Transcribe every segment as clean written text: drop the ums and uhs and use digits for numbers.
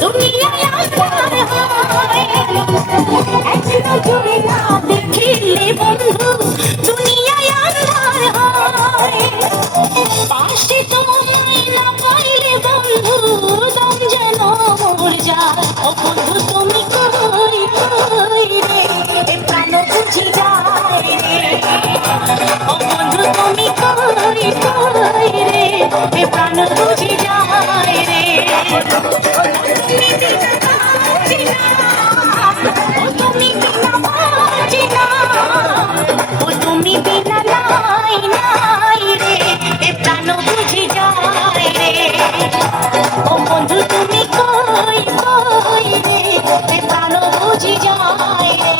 দুনিয়ায় আমার হয় একজন জুড়ে না দেখিলে বন্ধু দুনিয়ায় আন্ধার হয় পাশে তোমায় না পাইলে বন্ধু দম যেন মর যায় ও বন্ধু তুমি কই কই রে এ প্রাণ বুঝি যায় রে ও বন্ধু তুমি কই কই রে এ প্রাণ বুঝি যায় রে তুমি বিনা নাই নাই রে এ প্রাণ বুঝি যায় রে ও বন্ধু তুমি কই কই রে এ প্রাণ বুঝি যায় রে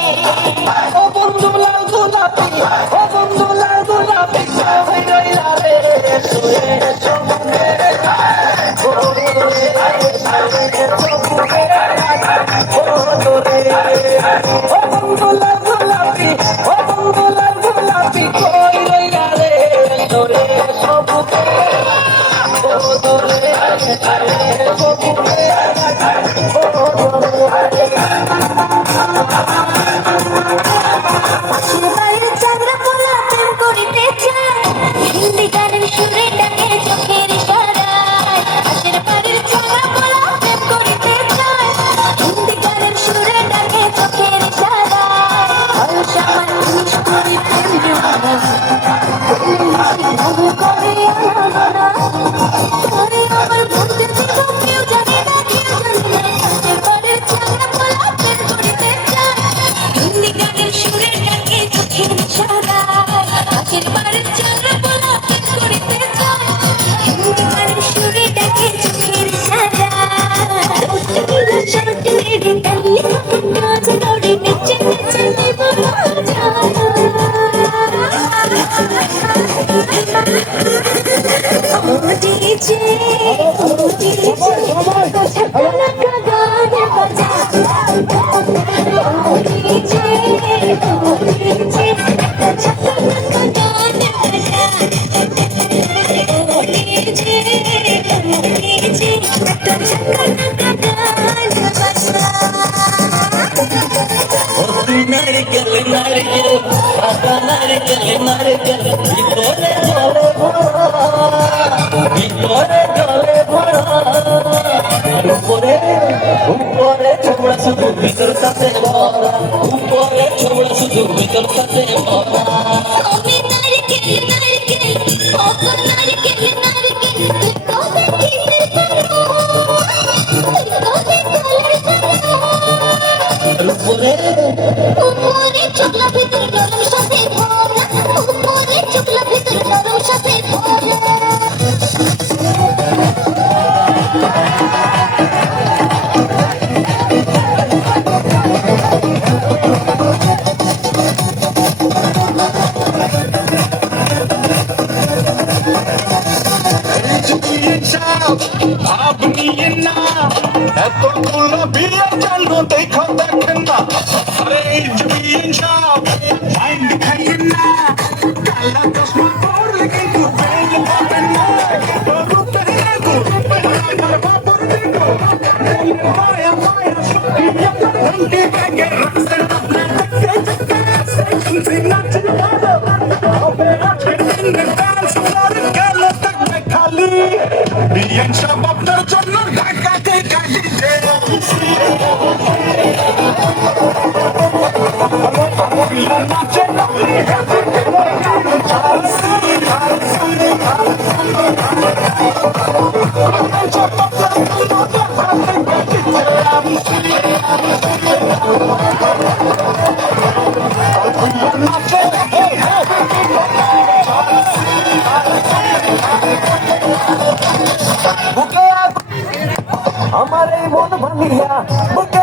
ও বন্ধু লাল গোলাপি ও বন্ধু লাল গোলাপি হই রইলা রে শুয়ে চমকে ও রে চমকে ও বন্ধু লাল গোলাপি ও বন্ধু লাল গোলাপি কই রইলা রে শুয়ে চমকে ও রে চমকে আশীর্বাদের চাঁদরা পোলা প্রেম করিতে চায় হিন্দি গানের সুরে ডাকে চোখের ইশারায় আশীর্বাদের চাঁদরা পোলা প্রেম করিতে চায় হিন্দি গানের সুরে ডাকে চোখের ইশারায় আর সামান জিনিস করি প্রেম জোড়া ভুল করে আলাদা করে আমার বলতে দিব কেউ জানে না কেউ জানে না আশীর্বাদের চাঁদরা পোলা প্রেম করিতে চায় হিন্দি গানের সুরে ডাকে চোখের ইশারায় আশীর্বাদের চাঁদরা পোলা প্রেম করিতে চায় হিন্দি গানের সুরে ডাকে চোখের ইশারায় উঠতে শরতে রে তালি নাচ করে নেচে নেচে নেব নারকেল নারকেল পাকা নারকেল নারকেল ভিতরে জলে ভরা ভিতরে জলে ভরা উপরে উপরে ছোবড়া শুধু ভিতর সাথে ভরা উপরে ছোবড়া শুধু ভিতর সাথে ভরা আমি নারকেল নারকেল পাকা নারকেল নারকেল কবে কিনে পারো কবে কলে উপরে উপরে চুকলা ভিতর নরম সাথে ভরা উপরে চুকলা ভিতর নরম সাথে ভরা আপনি না এতগুলো বিয়ে জানো দেখো দেখেন না আরে জমিন সব মাইন্ড খাইয়েন না কালা চশমা পরলে কিন্তু বেল পাবেন না রূপে রূপে আমার বাবুর দেখো মায়া মায়া সত্যি ঘন্টি ব্যাগে রাস্তার আপনার দেখতে নাচে ভালো হবে আজকের দিনে ডান্স করে গেল থাকবে খালি বিয়ের সব আপনার জন্য ঢাকাতে কাটিতে নাচে আমার এই মন ভাঙিয়া বুকে